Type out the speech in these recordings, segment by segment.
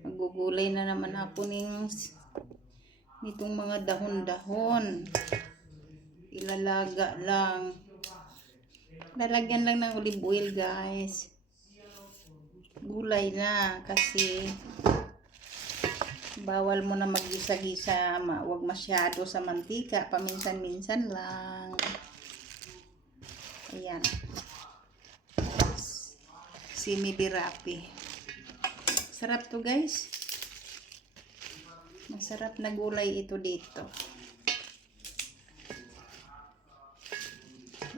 Magugulay na naman ako nitong mga dahon-dahon. Ilalaga lang. Lalagyan lang ng olive oil, guys. Gulay na kasi bawal mo na maggisa-gisa, wag masyado sa mantika, paminsan-minsan lang. Ayan. Simi-dirapi. Sarap to, guys. Masarap na gulay ito dito.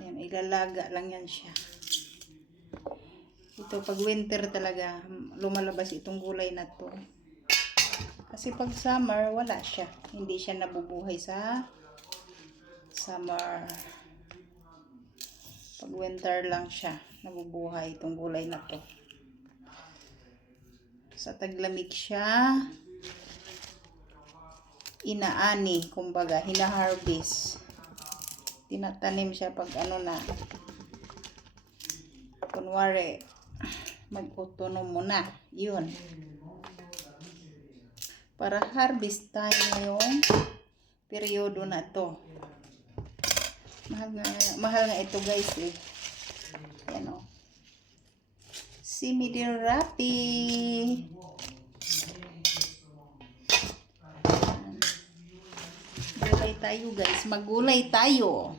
Ayan, ilalaga lang yan siya. Ito pag winter talaga, lumalabas itong gulay na to. Kasi pag summer, wala siya. Hindi siya nabubuhay sa summer. Pag winter lang siya, nabubuhay itong gulay na to. Sa taglamig siya, inaani, kumbaga, hina-harvest. Tinatanim siya pag ano na, kunwari, mag-utunom mo na. Yun. Para harvest time ngayong periodo na to. Mahal nga ito, guys, eh. Yan o. Simi-dirapi. Gulay tayo, guys. Maggulay tayo.